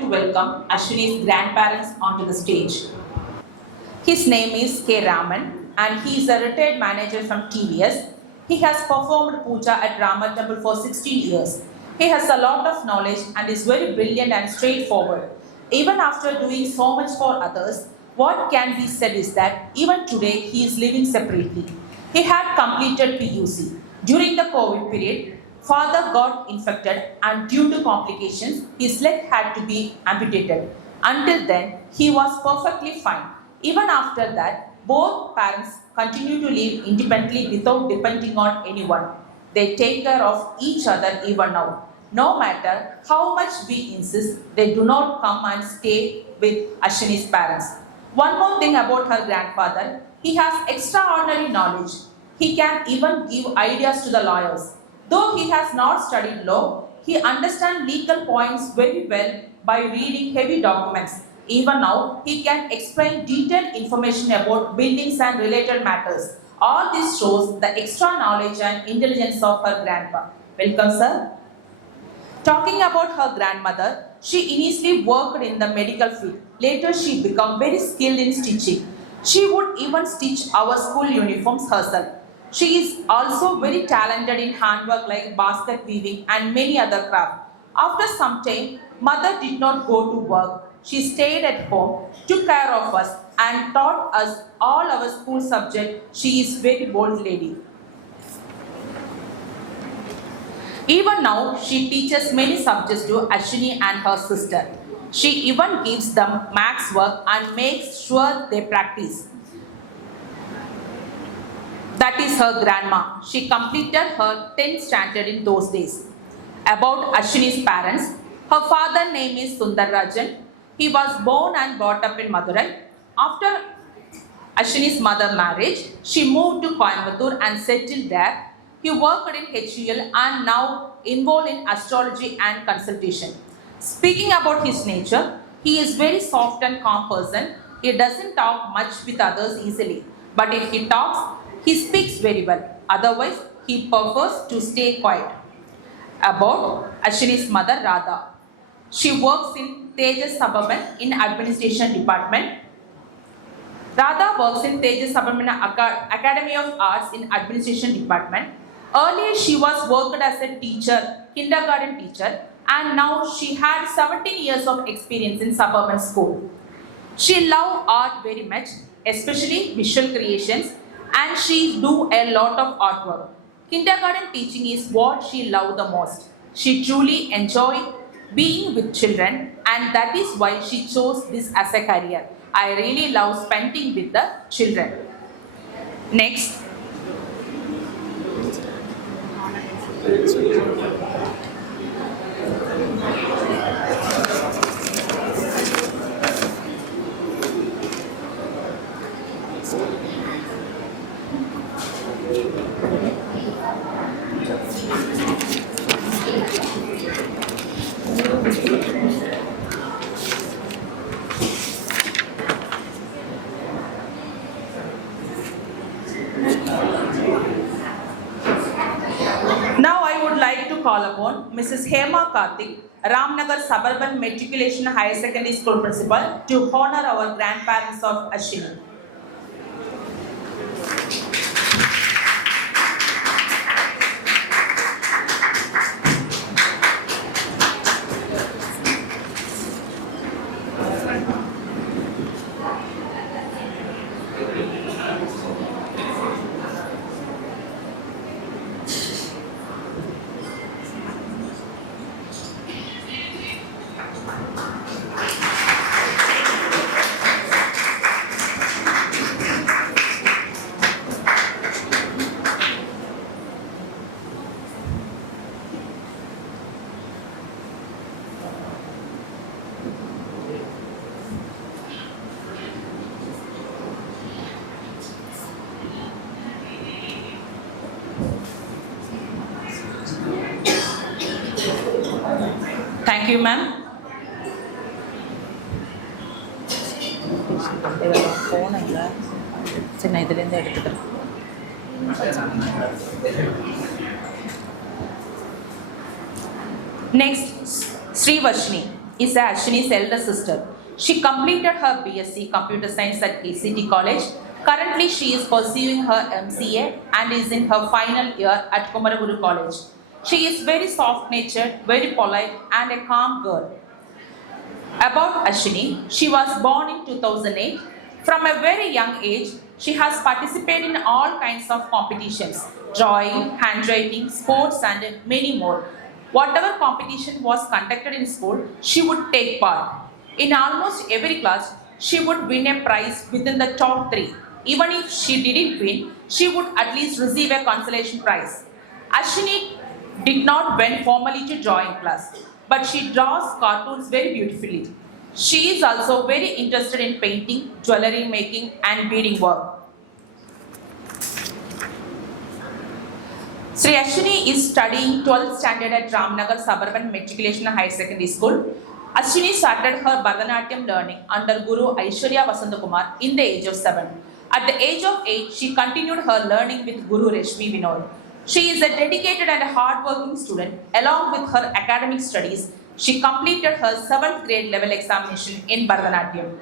to welcome Ashwini's grandparents onto the stage. His name is K. Raman and he is a retired manager from TVS. He has performed puja at Rama Temple for 16 years. He has a lot of knowledge and is very brilliant and straightforward. Even after doing so much for others, what can be said is that even today he is living separately. He had completed PUC. During the COVID period, father got infected and due to complications, his leg had to be amputated. Until then, he was perfectly fine. Even after that, both parents continue to live independently without depending on anyone. They take care of each other even now. No matter how much we insist, they do not come and stay with Ashwini's parents. One more thing about her grandfather, he has extraordinary knowledge. He can even give ideas to the lawyers. Though he has not studied law, he understands legal points very well by reading heavy documents. Even now, he can explain detailed information about buildings and related matters. All this shows the extra knowledge and intelligence of her grandpa. Welcome, sir. Talking about her grandmother, she initially worked in the medical field. Later, she became very skilled in stitching. She would even stitch our school uniforms herself. She is also very talented in handwork like basket weaving and many other crafts. After some time, mother did not go to work. She stayed at home, took care of us and taught us all our school subjects. She is very bold lady. Even now, she teaches many subjects to Ashwini and her sister. She even gives them maths work and makes sure they practice. That is her grandma. She completed her 10th standard in those days. About Ashwini's parents, her father's name is Sundararajan. He was born and brought up in Madurai. After Ashwini's mother marriage, she moved to Coimbatore and settled there. He worked in HUL and now involved in astrology and consultation. Speaking about his nature, he is very soft and calm person. He doesn't talk much with others easily. But if he talks, he speaks very well. Otherwise, he prefers to stay quiet. About Ashwini's mother, Radha. She works in Tejas Suburban in Administration Department. Radha works in Tejas Suburban Academy of Arts in Administration Department. Earlier, she was worked as a teacher, kindergarten teacher, and now she had 17 years of experience in suburban school. She loved art very much, especially visual creations, and she do a lot of artwork. Kindergarten teaching is what she loved the most. She truly enjoyed being with children, and that is why she chose this as a career. I really love spending with the children. Next. Now I would like to call upon Mrs. Hema Karthik, Ramnagar Suburban Matriculation Higher Secondary School Principal, to honor our grandparents of Ashwini. Thank you, ma'am. Next, Sri Vashni. is Ashwini's elder sister. She completed her BSc Computer Science at KCT College. Currently, she is pursuing her MCA and is in her final year at Kumaraguru College. She is very soft-natured, very polite, and a calm girl. About Ashwini, she was born in 2008. From a very young age, she has participated in all kinds of competitions, drawing, handwriting, sports, and many more. Whatever competition was conducted in school, she would take part. In almost every class, she would win a prize within the top 3. Even if she didn't win, she would at least receive a consolation prize. Ashwini did not went formally to drawing class, but she draws cartoons very beautifully. She is also very interested in painting, jewelry making, and beading work. Sri Ashwini is studying 12th standard at Ramnagar Suburban Matriculation High Secondary School. Ashwini started her Bharatanatyam learning under Guru Aishwarya Vasantakumar in the age of 7. At the age of 8, she continued her learning with Guru Reshmi Vinod. She is a dedicated and hard-working student. Along with her academic studies, she completed her 7th grade level examination in Bharatanatyam.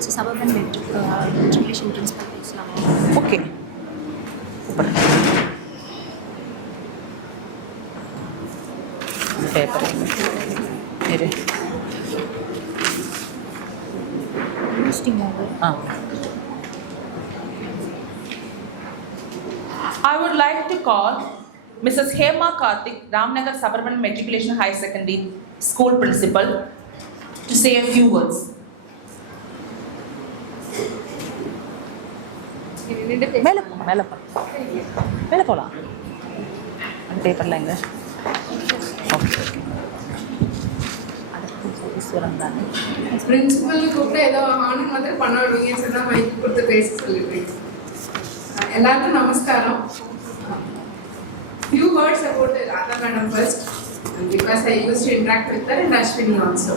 Suburban Matriculation Principal. Okay. I would like to call Mrs. Hema Karthik, Ramnagar Suburban Matriculation High Secondary School Principal, to say a few words. மேலே போகலாம் பேப்பரில் எங்கே principal கூப்பிட்டு ஏதோ ஆணும் மாதிரி பண்ண விடுவீங்கன்னு சொன்னால் மைக் கொடுத்து பேச சொல்லிடுறீங்க. எல்லாருக்கும் நமஸ்காரம். Few words about Radha Madam first, because I used to interact with her and Ashwini also.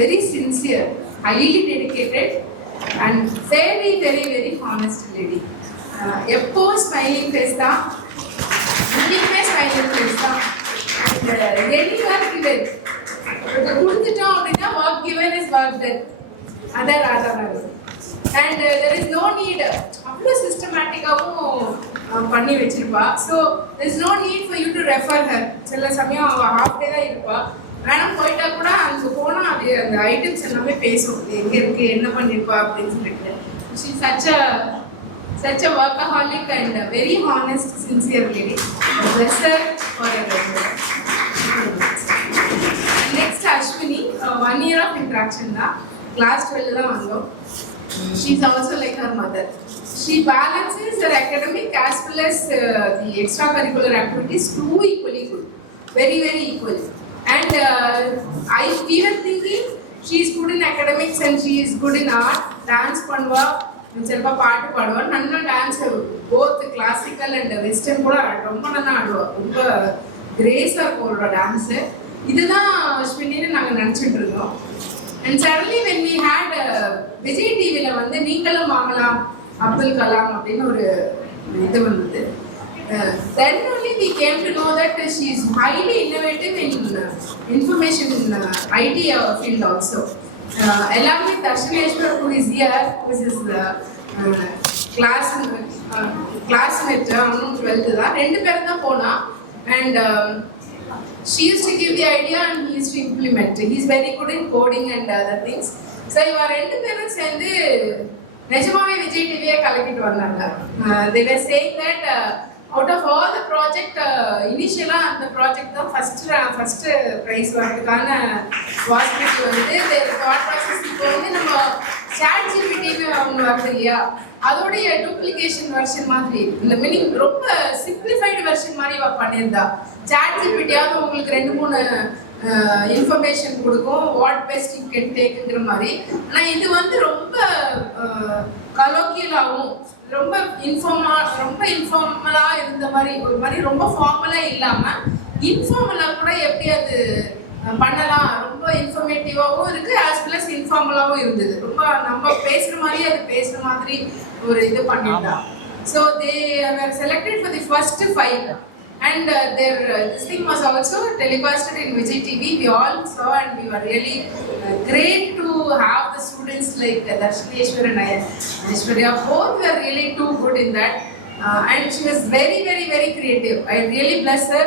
Very sincere, highly dedicated, and very, very, very honest lady. எப்போ ஸ்மைலிங் ஃபேஸ் தான், இன்னைக்குமே ஸ்மைலிங் ஃபேஸ் தான். And ready work given கொடுத்துட்டோம் அப்படின்னா work given is work done. அதான் Radha madam. And there is no need, அவ்வளோ சிஸ்டமேட்டிக்காகவும் பண்ணி வச்சிருப்பா. So there is no need for you to refer her. சில சமயம் அவள் ஹாஃப் டே தான் இருப்பா. மேடம் போயிட்டா கூட அங்கே போனால் அது அந்த ஐட்டம்ஸ் எல்லாமே பேசும், எங்கே இருக்குது, என்ன பண்ணியிருப்பா அப்படின்னு சொல்லிட்டு. She such a workaholic and very honest, sincere lady. Bless her forever. Next, Ashwini, 1 year of interaction da, class 12 da vandom. She is also like her mother. She balances her academic as well as the extracurricular activities too equally good, very, very equal. And we were thinking she is good in academics and she is good in art. Dance பண்ணுவா, சிலப்பா பாட்டு பாடுவா, நல்லா dance, both classical and western கூட ரொம்ப நல்லா ஆடுவா. ரொம்ப கிரேஸாக இருக்கும் அவரோட டான்ஸு. இதுதான் அஸ்வினின்னு நாங்கள் நினச்சிட்டு இருந்தோம். And suddenly when we had Vijay டிவியில் வந்து நீங்களும் வாங்கலாம் அப்துல் கலாம் அப்படின்னு ஒரு இது வந்தது. Then only we came to know that she is highly innovative in information in IT field also. Along with Ashwineshwar, who is here, who is his classmate, 12th தான், 2 பேர் தான் போனா. And she used to give the idea and he used to implement. He is very good in coding and other things. So இவ 2 பேரும் சேர்ந்து நிஜமாவே விஜய் டிவியை கலக்கிட்டு வந்தாங்க. They were saying that out of all the project, initially அந்த project தான் first prize வரதுக்கான பாசிபிலிட்டி வந்து தாட் ப்ராசஸ். இப்போ வந்து நம்ம சாட் ஜிபிடின்னு ஒன்று வருது இல்லையா, அதோடைய டூப்ளிகேஷன் வெர்ஷன் மாதிரி, இந்த மீனிங் ரொம்ப சிம்பிளிஃபைடு வெர்ஷன் மாதிரி பண்ணியிருந்தா. சாட் ஜிபிடியாவது உங்களுக்கு 2-3 இன்ஃபர்மேஷன் கொடுக்கும், வாட் பெஸ்ட் யூ கேன் டேக்குங்கிற மாதிரி. ஆனால் இது வந்து ரொம்ப கலோக்கியலாகவும் ரொம்ப இன்ஃபார்மலாக இருந்த மாதிரி, ஒரு மாதிரி ரொம்ப ஃபார்மலாக இல்லாமல் இன்ஃபார்மலாக கூட எப்படி அது பண்ணலாம். ரொம்ப இன்ஃபர்மேட்டிவாகவும் இருக்குது, ஆஸ் வெல் அஸ் இன்ஃபார்மலாகவும் இருந்தது. ரொம்ப நம்ம பேசுகிற மாதிரியே அது பேசுகிற மாதிரி ஒரு இது பண்ணியிருந்தோம். So they were selected for the first 5 and this thing was also telecasted in Vijay TV. We all saw and we were really great to have the students like Darshaneshwar and Aishwarya. Both were really too good in that and she was very very very creative. I really bless her.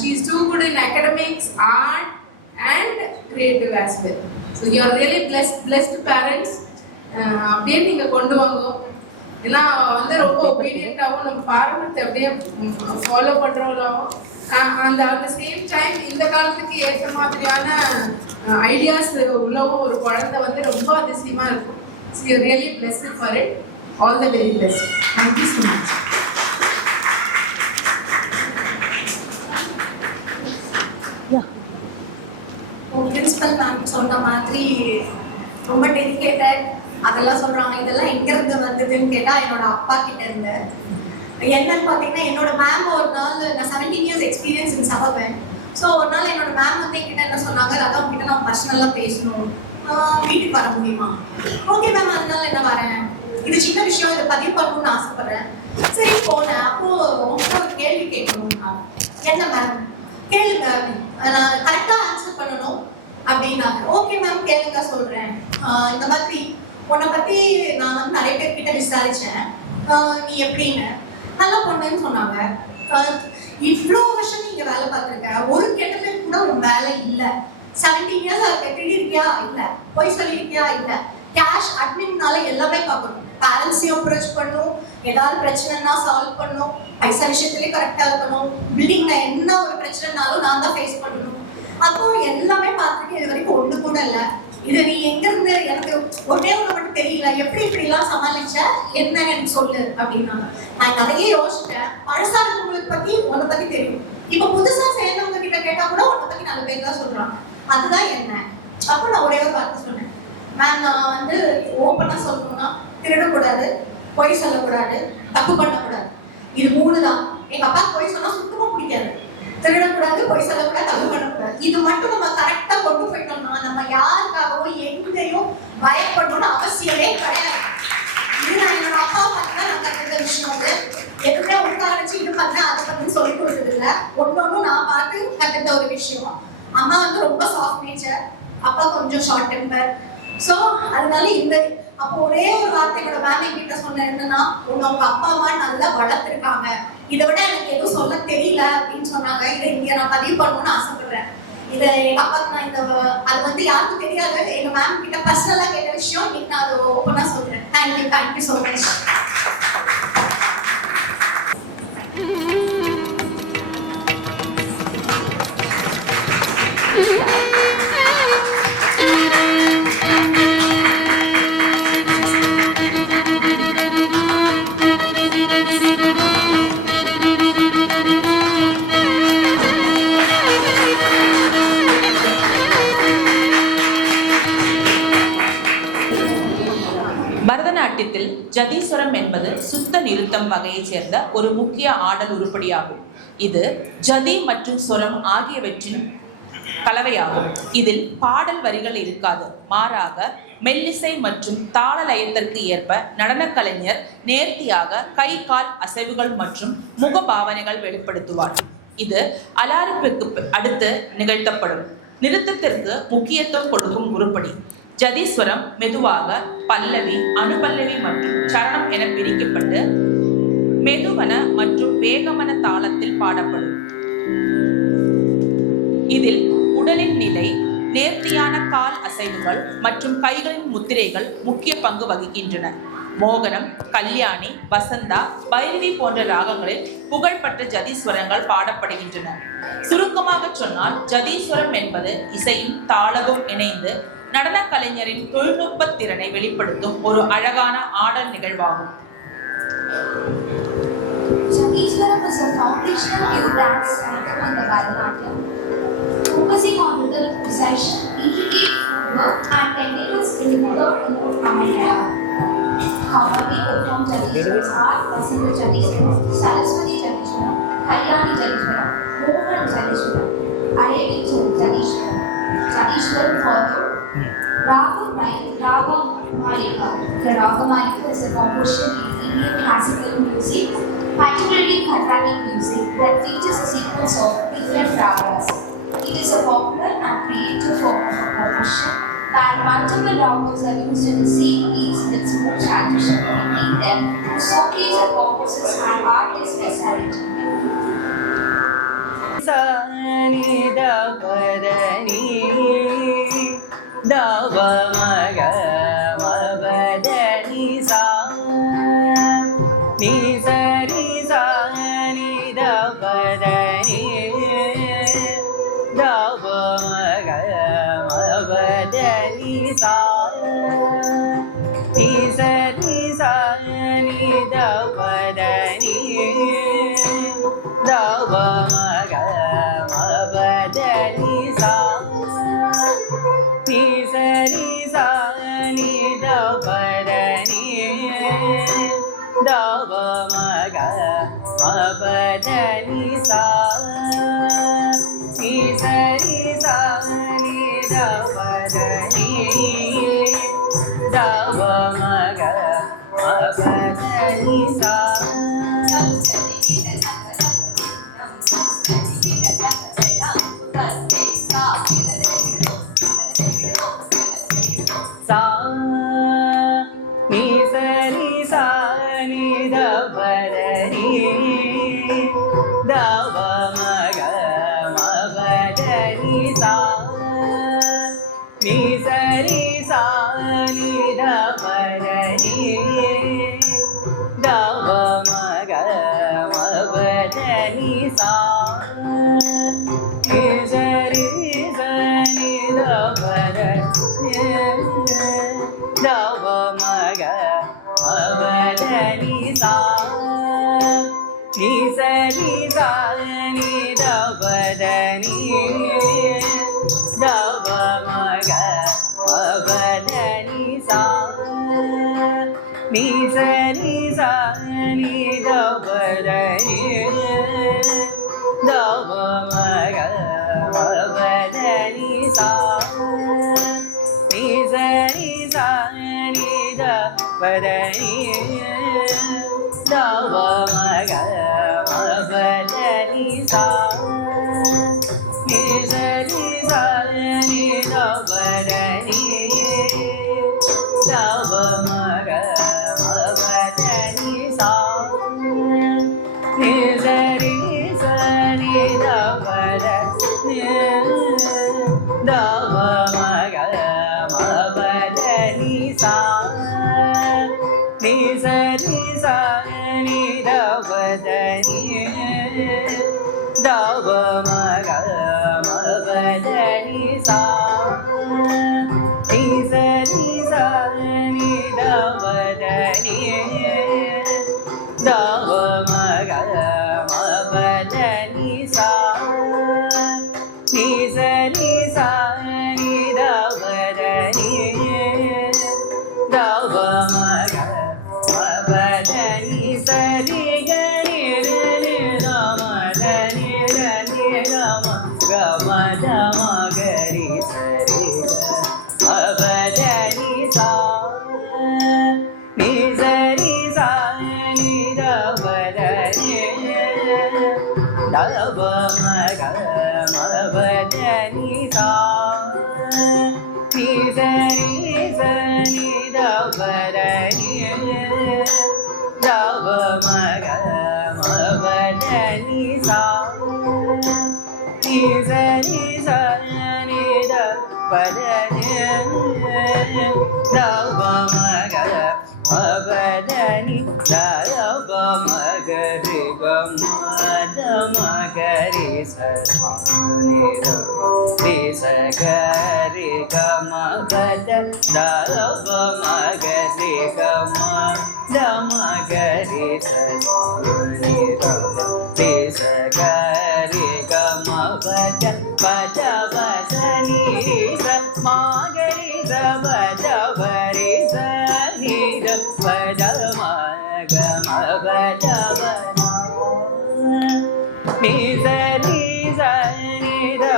She is too good in academics, art and creative as well. So you are really blessed parents. அப்படியே நீங்கள் கொண்டு வாங்க. ஏன்னா வந்து ரொம்ப ஒபீடியண்ட்டாகவும் நம்ம பாரம்பரியத்தை அப்படியே ஃபாலோ பண்ணுறவங்களாகவும் அந்த சேம் டைம் இந்த காலத்துக்கு ஏற்ற மாதிரியான ஐடியாஸ் உள்ளவும் ஒரு குழந்தை வந்து ரொம்ப அதிசயமாக இருக்கும். So you really blessed for it. All the very best. Thank you so much. Principal ma'am சொன்ன மாதிரி ரொம்ப டெடிக்கேட்டட் அதெல்லாம் சொல்கிறாங்க. இதெல்லாம் எங்கேருந்து வந்ததுன்னு கேட்டால் என்னோட அப்பா கிட்ட இருந்து. என்னன்னு பார்த்தீங்கன்னா என்னோட மேம் ஒரு நாள் நான் 17 years எக்ஸ்பீரியன்ஸ் இன் சபவன். ஸோ ஒரு நாள் என்னோட மேம் வந்து என்கிட்ட என்ன சொன்னாங்க, அதான் உங்ககிட்ட நான் பர்சனலாக பேசணும், வீட்டுக்கு வர முடியுமா? ஓகே மேம், அதனால என்ன வரேன், இது சின்ன விஷயம், இதை பதிவு பண்ணணும்னு ஆசைப்படுறேன். சரி போனேன். அப்போது உங்கள்கிட்ட ஒரு கேள்வி கேட்கணும். என்ன மேம் கேளுங்க, நான் கரெக்டாக ஆன்சர் பண்ணணும் அப்படின்னாங்க. ஓகே மேம் கேளுங்க சொல்கிறேன். இந்த மாதிரி உன்னை பற்றி நான் வந்து நிறைய பேர்கிட்ட விசாரித்தேன், நீ எப்படின்னு. நல்லா பொண்ணுன்னு சொன்னாங்க. இவ்வளோ வருஷம் நீங்கள் வேலை பார்த்துருக்க, ஒரு கெட்டது கூட உன் வேலை இல்லை. 17 years கட்டிருக்கியா இல்லை, போய் சொல்லியிருக்கியா இல்லை. கேஷ் அட்மின்னால எல்லாமே பார்க்கணும், பேரண்ட்ஸையும் அப்ரோச் பண்ணணும், ஏதாவது பிரச்சனைனா சால்வ் பண்ணணும், பைசா விஷயத்துலேயே கரெக்டாக இருக்கணும், பில்டிங்ல என்ன ஒரு பிரச்சனைனாலும் நான் தான் ஃபேஸ் பண்ணணும். அப்போ எல்லாமே பார்த்துட்டு இது வரைக்கும் ஒன்று கூட இல்லை. இது நீ எங்கேருந்து, எனக்கு ஒன்றே ஒன்று மட்டும் தெரியல, எப்படி இப்படிலாம் சமாளிச்ச, என்னன்னு எனக்கு சொல்லு அப்படின்னாங்க. நான் நிறைய யோசிச்சேன். பழசா இருக்கவங்களுக்கு பற்றி உன்னை பற்றி தெரியும், இப்போ புதுசாக சேர்ந்தவங்க கிட்ட கேட்டால் கூட உன்னை பற்றி நல்ல பேர் தான் சொல்கிறாங்க. அதுதான் என்ன. அப்போ நான் ஒரே ஒரு வார்த்தை சொன்னேன், மேம் நான் வந்து ஓப்பனாக சொல்லணும்னா திருடக்கூடாது, பொய் சொல்லக்கூடாது, தப்பு பண்ணக்கூடாது. இது 3 தான். எங்கள் அப்பா பொய் சொன்னால் சுத்தமாக பிடிக்காது. திருடக்கூடாது, பொய் சொல்லக்கூடாது, தப்பு பண்ணக்கூடாது. இது மட்டும் நம்ம கரெக்டாக கொண்டு போயிட்டோம்னா நம்ம யாருக்காகவும் எங்கேயும் பயப்படணும்னு அவசியமே கிடையாது. இது நான் என்னோட அப்பா பார்த்து தான் நான் கற்றுக்கிட்ட விஷயம். அது எதுவுமே உட்கார வச்சு இது பண்ண அதை பற்றி சொல்லி கொடுத்தது இல்லை. ஒன்று நான் பார்த்து கற்றுக்கிட்ட ஒரு விஷயம். அம்மா வந்து ரொம்ப சாஃப்ட் நேச்சர், அப்பா கொஞ்சம் ஷார்ட் டெம்பர். ஸோ அதனால இந்த அப்போ ஒரே ஒரு வார்த்தையோட மேம் என்கிட்ட சொன்ன என்னன்னா, உங்க அப்பா அம்மா நல்லா வளர்த்துருக்காங்க, இதை விட எனக்கு எதுவும் சொல்ல தெரியல அப்படின்னு சொன்னாங்க. இதை இங்கே நான் பதிவு பண்ணணும்னு ஆசைப்படுறேன். இதை எங்கள் அப்பாவுக்கு நான் அது வந்து யாருக்கும் தெரியாது, எங்கள் மேம் கிட்ட பர்சனலாக கேட்ட விஷயம். இன்னைக்கு நான் அதை ஓப்பனாக சொல்கிறேன். Thank you so much. பரதநாட்டியத்தில் ஜதீஸ்வரம் என்பது சுத்த நிருத்தம் வகையைச் சேர்ந்த ஒரு முக்கிய ஆடல் உருப்படியாகும். இது ஜதி மற்றும் சுரம் ஆகியவற்றின் கலவையாகும். இதில் பாடல் வரிகள் இருக்காது, மாறாக மெல்லிசை மற்றும் தாள லயத்திற்கு ஏற்ப நடனக் கலைஞர் நேர்த்தியாக கை கால் அசைவுகள் மற்றும் முக பாவனைகள் வெளிப்படுத்துவார். இது அலாரிப்புக்கு அடுத்து நிகழ்த்தப்படும் நிறுத்தத்திற்கு முக்கியத்துவம் கொடுக்கும் உருப்படி. ஜதீஸ்வரம் மெதுவாக பல்லவி, அனுபல்லவி மற்றும் சரணம் என பிரிக்கப்பட்டு மெதுவன மற்றும் வேகமன தாளத்தில் பாடப்படும். இதில் உடலின் நிலை, நேர்த்தியான கால் அசைவுகள் மற்றும் கைகளின் முத்திரைகள் முக்கிய பங்கு வகிக்கின்றன. மோகனம், கல்யாணி, வசந்தா, பைரவி போன்ற ராகங்களில் புகழ்பெற்ற ஜதீஸ்வரங்கள் பாடப்படுகின்றன. சுருக்கமாக சொன்னால் ஜதீஸ்வரம் என்பது இசையும் தாளமும் இணைந்து நடனக் கலைஞரின் தொழில்நுட்ப திறனை வெளிப்படுத்தும் ஒரு அழகான ஆடல் நிகழ்வாகும். Jadiswaram is a foundational new dance item in the Bharatanatyam, focusing on rhythm, precision, intricate footwork, and technical skill without commentary. Commonly performed Jadiswarams are Vasanta Jadiswaram, Saraswati Jadiswaram, Kalyani Jadiswaram, Mohan Jadiswaram, arriving to traditional follow Raga Malika. The Raga Malika is a composition in Indian classical music, particularly Carnatic music, that features a sequence of different ragas. It is a popular and creative form of composition where multiple ragas are used in the same piece with smooth transition between them to showcase a composer's and artist's speciality. Sani da padani da va maga ma badani sa ni sari sani da padani da va maga ma badani sa ni sari sani da padani da va maga ma badani sa ni sari sani da padani da va maga ma badani sa ni sari sani da padani da va maga ma badani sa sa ni sari sa ni da padani da va maga ma badani sa ni sari sa ni da padani da va maga ma badani sa ni sari sa ni da padani da va maga ma badani sa ni sari sa ni da padani da va maga ma badani sa ni sari sa ni da padani da va maga ma badani sa ni sari sa ni da padani da va maga ma badani sa ni sari sa ni da padani da va maga ma badani sa ni sari sa ni da padani da va maga ma badani sa ni sari sa ni da padani da va maga ma badani sa ni sari sa ni da padani da va maga ma badani sa ni sari sa ni da padani da va maga ma badani sari ga ni ni da ma da ni da ma ga ma da ma ga ri sari ga ma badani sa ni sari sa ni da padani da va maga ma badani sa ni sari sa ni da padani da va maga ma badani sa ni sari sa ni da padani da va maga ma badani da va maga ri ga ma da maga ri sa ni da ri sa ga ri ga ma ba da va maga ri ga ma da maga ri sa ni da ri sa ga ri ga ma ba da va sa ni ri sa ma ga ri sa ba da va ri sa ni da ba da ma ga ma ba da va ni sa ni da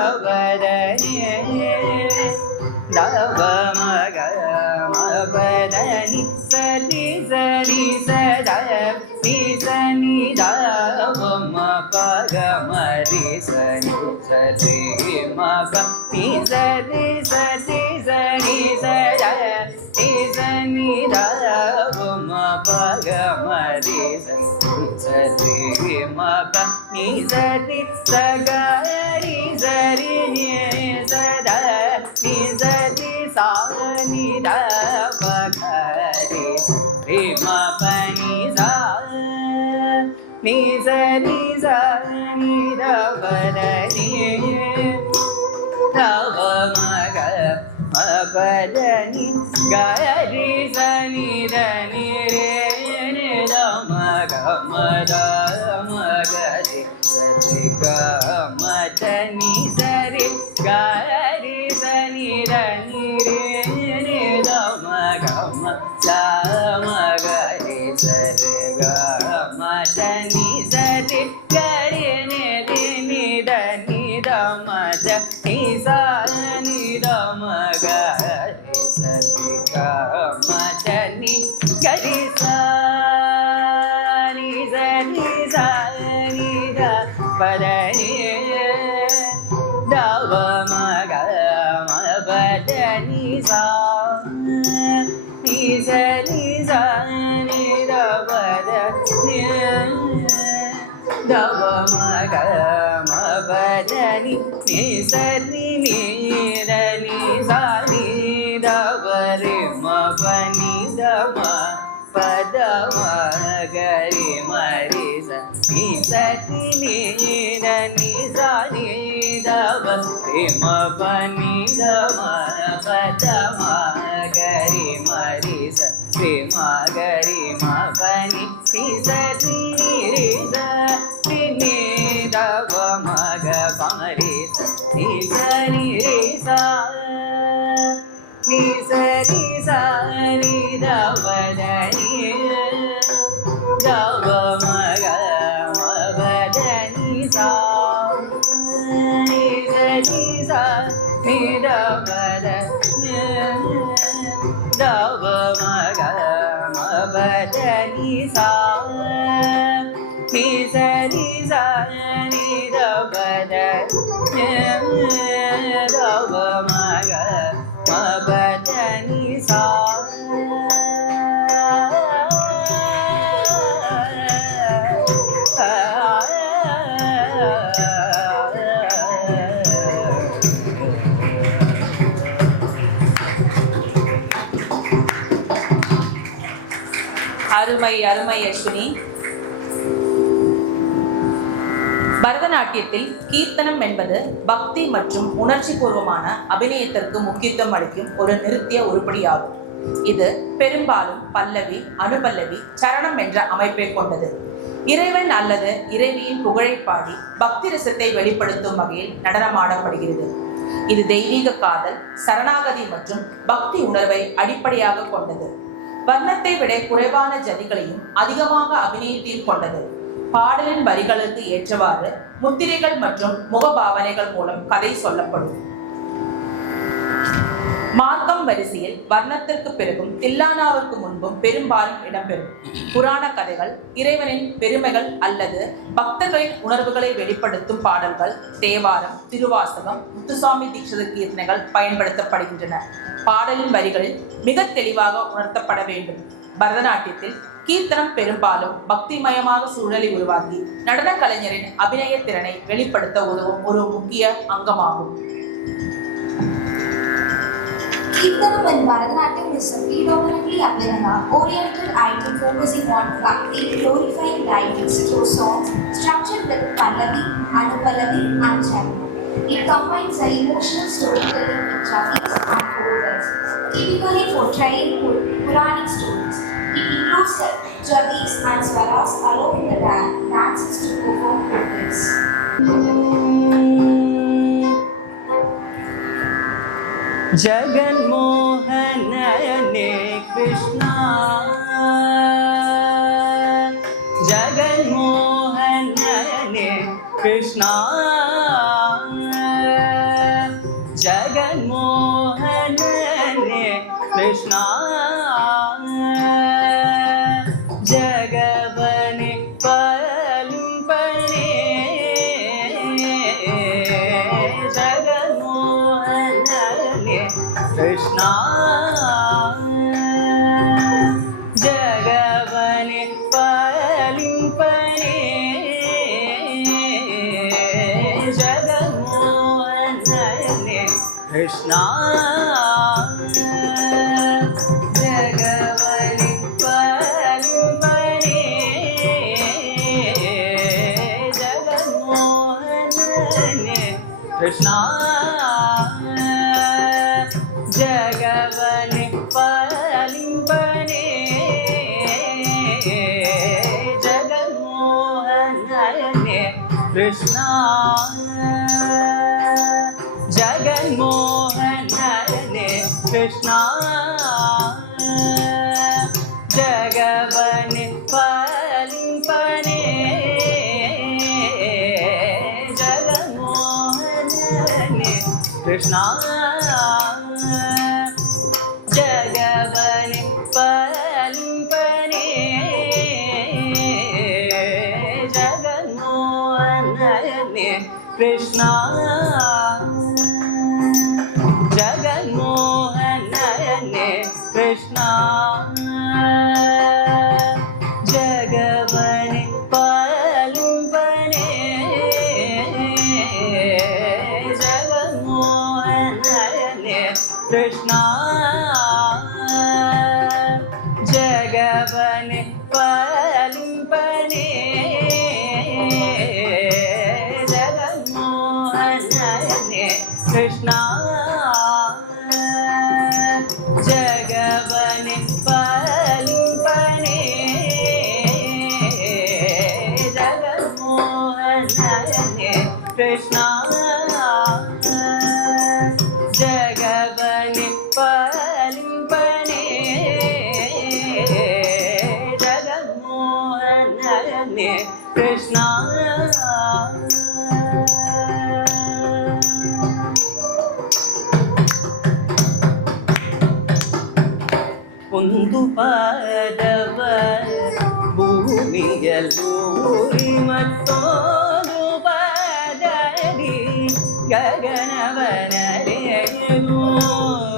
ni sari sagari sari ni sada ni sari sa ni da pa gari re ma pa ni sa ni sari sa ni da pa da ni da pa ma ga ma pa da ni ga ri sa ni da ni re ni da ma ga ma da ma ga ri sa re ga ma da ni sa re ga ri sa ni da ni re ni da ma ga ma da ma ga ri sa re ga ma da ni sa re ga ri ni ni da ni da ma da ni sa ni da ma ga ri sa re ga ma da ni ga ri sa ni sa ni sa ni da pa da ni da va ma ga ma pa da ni sa ni sa ni sa ni da pa da ni da va ma ga ma pa da ni sa ni da ni sa ni da va re ma pa ni da ma pa da ma ga re ma re sa ni sa ni da ni sa ni da va re ma pa ni da ma pa da ma ga re ma re sa re ma ga re ma pa ni sa ni re sa ni da va ma ga pa ma re sa ni sa ni re sa ni sa ni sa ni da va da ni da va ma ga ma pa da ni sa ni sa ni sa ni da va da ni da va ma ga ma pa da ni sa ni sa ni sa ni da va da ni da va ma ga ma pa da ni sa அருமை அருமை அஸ்வினி. பரதநாட்டியத்தில் கீர்த்தனம் என்பது பக்தி மற்றும் உணர்ச்சி பூர்வமான அபிநயத்திற்கு முக்கியத்துவம் அளிக்கும் ஒரு நிருத்திய உருப்படியாகும். இது பெரும்பாலும் பல்லவி, அனுபல்லவி, சரணம் என்ற அமைப்பை கொண்டது. இறைவன் அல்லது இறைவியின் புகழை பாடி பக்தி ரசத்தை வெளிப்படுத்தும் வகையில் நடனமாடப்படுகிறது. இது தெய்வீக காதல், சரணாகதி மற்றும் பக்தி உணர்வை அடிப்படையாக கொண்டது. வர்ணத்தை விட குறைவான ஜதிகளையும் அதிகமாக அபிநயத்தையும் கொண்டது. பாடலின் வரிகளுக்கு ஏற்றவாறு முத்திரைகள் மற்றும் முகபாவனைகள் மூலம் கதை சொல்லப்படும். மார்க்கம் வரிசையில் வர்ணத்திற்கு பிறகும் தில்லானாவுக்கு முன்பும் பெரும்பாலும் இடம்பெறும். புராண கதைகள், இறைவனின் பெருமைகள் அல்லது பக்தர்களின் உணர்வுகளை வெளிப்படுத்தும் பாடல்கள், தேவாரம், திருவாசகம், முத்துசாமி தீட்சிதர் கீர்த்தனைகள் பயன்படுத்தப்படுகின்றன. பாடலின் வரிகளில் மிக தெளிவாக உணர்த்தப்பட வேண்டும். பரதநாட்டியத்தில் கீர்த்தனம் பெரும்பாலும் பக்திமயமாக சூழலை உருவாக்கி நடன கலைஞரின் அபிநய திறனை வெளிப்படுத்த உதவும் ஒரு முக்கிய அங்கமாகும். Kirtanam in Bharatanatyam is a predominantly Abhinaya-oriented item focusing on bhakti, glorifying deities through songs structured with Pallavi, Anupallavi, and Charanam. It combines the emotional storytelling with jatis and chorals, typically portraying Puranic stories. It includes the jatis and swaras allowing the dancers to perform chorals. Jagan Mohanayane Krishna, Jagan Mohanayane Krishna, Jagan Mohanayane Krishna, Jagavane Palumpane, Jagan Mohanayane Krishna, Jagavane Palumpane, ಜಗವನೆ ಪಾಲಿಂಪನೆ ಜಗನ್ಮೋಹನಯನೆ Krishna ಜಗನ್ಮೋಹನಯನೆ Krishna ಜಗವನೆ ಪಾಲಿಂಪನೆ ಜಗನ್ಮೋಹನಯನೆ Krishna ಜಗವನೆ ಪಾಲಿಂಪನೆ ಜಗನ್ಮೋಹನಯನೆ Krishna ಜಗನ್ಮೋಹನಯನೆ Krishna ಜಗವನೆ ಪಾಲಿಂಪನೆ ಜಗನ್ಮೋಹನಯನೆ Krishna ಜಗವನೆ ಪಾಲಿಂಪನೆ ಜಗನ್ಮೋಹನಯನೆ Krishna ಜಗವನೆ ಪಾಲಿಂಪನೆ ಜಗನ್ಮೋಹನಯನೆ Krishna ಜಗವನೆ ಪಾಲಿಂಪನೆ ಜಗನ್ಮೋಹನಯನೆ Krishna ಒಂದು ಪಾದವ ಭೂಮಿಯಲ್ಲೂರಿ ಮತ್ತೊಂದು ಪಾದರಿ ಗಗನವನರೆಯಲು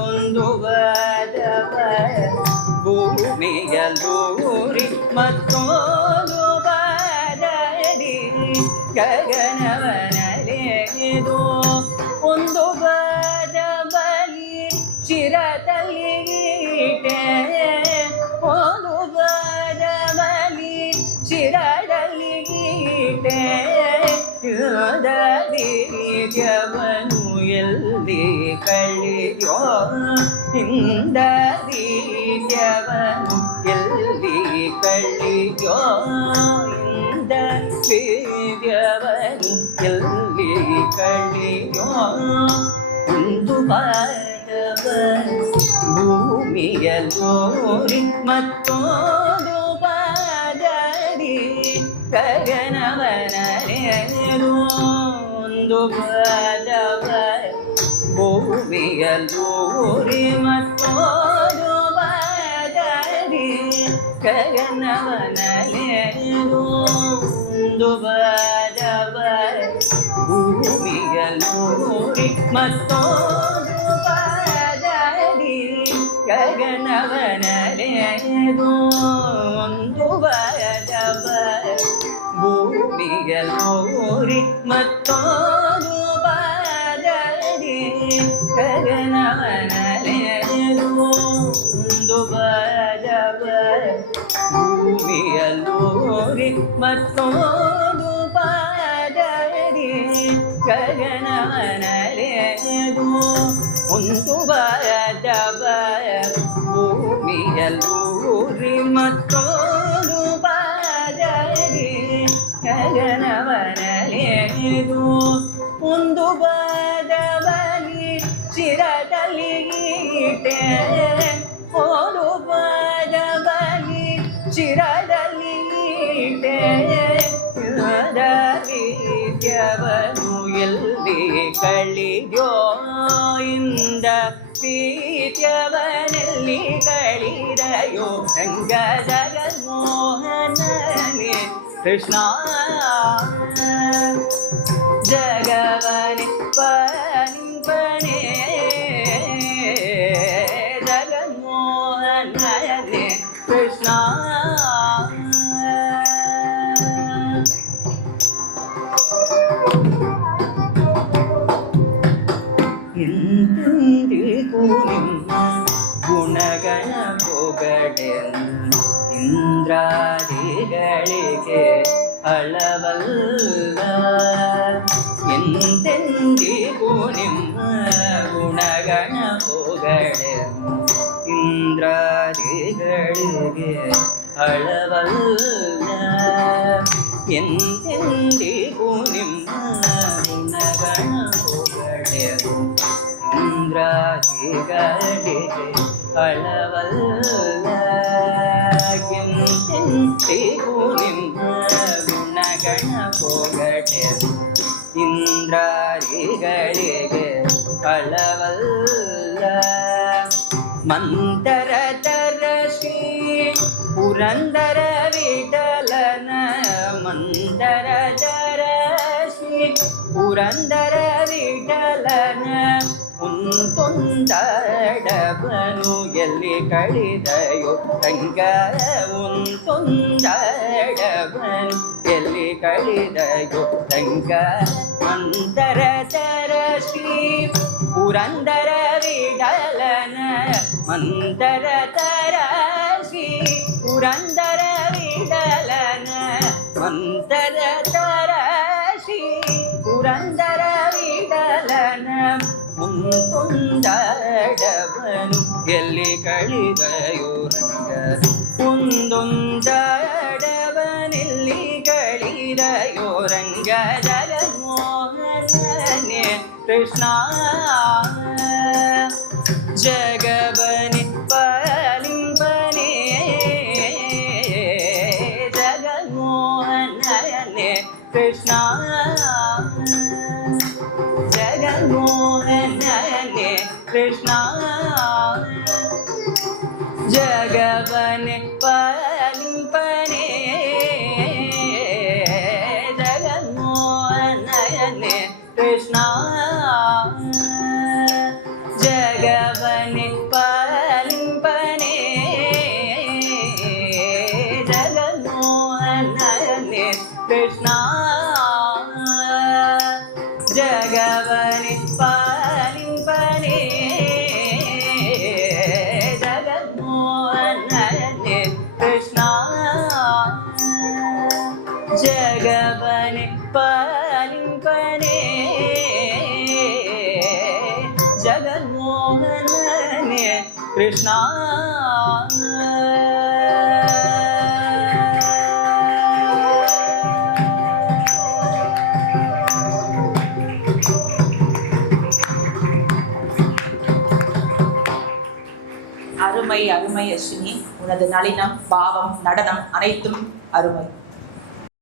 ಒಂದು ಪಾದವ ಭೂಮಿಯಲ್ಲೂರಿ ಮತ್ತೊಂದು ಪಾದರಿ ಗಗನವನರೆಯದು ಒಂದು ಪಾದ ಬಲಿ ಶಿರದಲ್ಲಿಗೀಟೆ ಒಂದು ಪಾದ ಬಲಿ ಶಿರದಲ್ಲಿಗೀಟೆ ದೀರ್ಘವನು ಎಲ್ಲಿ ಕಳಿದ್ಯೋ ಇಂದ ದೀರ್ಘವನು ಎಲ್ಲಿ ಕಳಿದ್ಯೋ ಇಂದ ದೀರ್ಘವನು ಎಲ್ಲಿ ಕಳಿದ್ಯೋ ಒಂದು ಪಾದವ ಭೂಮಿಯಲ್ಲೋರಿ ಮತ್ತೊಂದು ಪಾದರಿ ಗಗನವನರೆಯಲು ಒಂದು ಪಾದವ ಭೂಮಿಯಲ್ಲೋರಿ ಮತ್ತೊಂದು ಪಾದರಿ ಗಗನವನರೆಯಲು ಒಂದು ಪಾದವ ಭೂಮಿಯಲ್ಲೋರಿ ಮತ್ತೊಂದು ಪಾದರಿ ಗಗನವನರೆಯಲು ಒಂದು ಪಾದವ ಭೂಮಿಯಲ್ಲೋರಿ ಮತ್ತೊಂದು ಪಾದರಿ ಗಗನವನರೆಯಲು ಒಂದು ಪಾದವ ಭೂಮಿಯಲ್ಲೋರಿ ಮತ್ತೊಂದು ಪಾದರಿ ಗಗನವನರೆಯಲು ಒಂದು ಪಾದವ ಭೂಮಿಯಲ್ಲೂರಿ ಮತ್ತೊಂದು ಪಾದರಿ ಗಗನವನರೆಯಲು ಒಂದು ಪಾದವಲಿ ಶಿರದಲ್ಲಿಗೀಟೆ ಒಂದು ಪಾದವಲಿ ಶಿರದಲ್ಲಿಗೀಟೆ ದೀರ್ಘವನು ಎಲ್ಲಿ ಕಳಿದ್ಯೋ ಇಂದ ಪ್ರೀತ್ಯವನಲ್ಲಿ ಕಳಿದಯೋ ರಂಗ ಜಗನ್ಮೋಹನನೆ ಕೃಷ್ಣ ಜಗವನೆ ಪಾಲಿಂಪನೆ ಜಗನ್ಮೋಹನನೆ ಕೃಷ್ಣ ಇಂದಿಗೂ ನಿಮ್ಮ ಗುಣಗಣ ಪೊಗಡೆನು ಇಂದ್ರಾದಿಗಳಿಗೆ ಅಳವಲ್ಲ ಎಂದೆಂದಿಗೂ ನಿಮ್ಮ ಗುಣಗಣ ಪೊಗಡೆನು இந்திராதிகளுக்கு அளவல்ல எந்தெந்தி குனிம்ம குணகண புகழேவும் இந்திராதிகளுக்கு அளவல்ல எந்தெந்தி குனிம்ம குணகண புகழேவும் இந்திராதிகளுக்கு அளவல்ல மந்தரதர ஸ்ரீ புரந்தர விடலன மந்தரதர ஸ்ரீ புரந்தர ವಿಠಲನ ಉಂತೊಂದಾಡಬನು ಎಲ್ಲಿ ಕಳಿದಯೋ ರಂಗ ಉಂತೊಂದಾಡಬನು ಎಲ್ಲಿ ಕಳಿದಯೋ ರಂಗ ಮಂದರತರ ಶ್ರೀ ಪುರಂದರ ವಿಠಲನ ಮಂದರತರ ಶ್ರೀ ಪುರಂದರ ವಿಠಲನ ಮಂದರತರ ಶ್ರೀ ಪುರಂದರ ವಿಠಲನ ಮುಂದೊಂದಾಡವನು ಎಲ್ಲಿ ಕಳಿದಯೋ ರಂಗ ಮುಂದೊಂದಾಡವನೆಲ್ಲಿ ಕಳಿದಯೋ ರಂಗ ಜಗಮೋಹನನೇ ಕೃಷ್ಣ ಜಗವನಿ ಪಾಲಿಂಪನೇ ಜಗಮೋಹನನೇ ಕೃಷ್ಣ ಜಗಮೋಹನನೇ ಕೃಷ್ಣ ಜಗವನೆ ಪಾಲಿಂಪನೇ ಜಗಮೋಹನನೇ ಕೃಷ್ಣ ಜಗವನೆ ಪಾಲಿಂಪನೇ ಜಗಮೋಹನನೇ ಕೃಷ್ಣ ಜಗವನೆ ಪಾಲಿಂಪನೇ ಜಗನ್ಮೋಹನನೇ ಕೃಷ್ಣ ಜಗವನೆ ಪಾಲಿಂಪನೇ ಜಗನ್ಮೋಹನನೇ ಕೃಷ್ಣ அருமை அருமை அஸ்வினி, உனது நளினம், பாவம், நடனம் அனைத்தும் அருமை.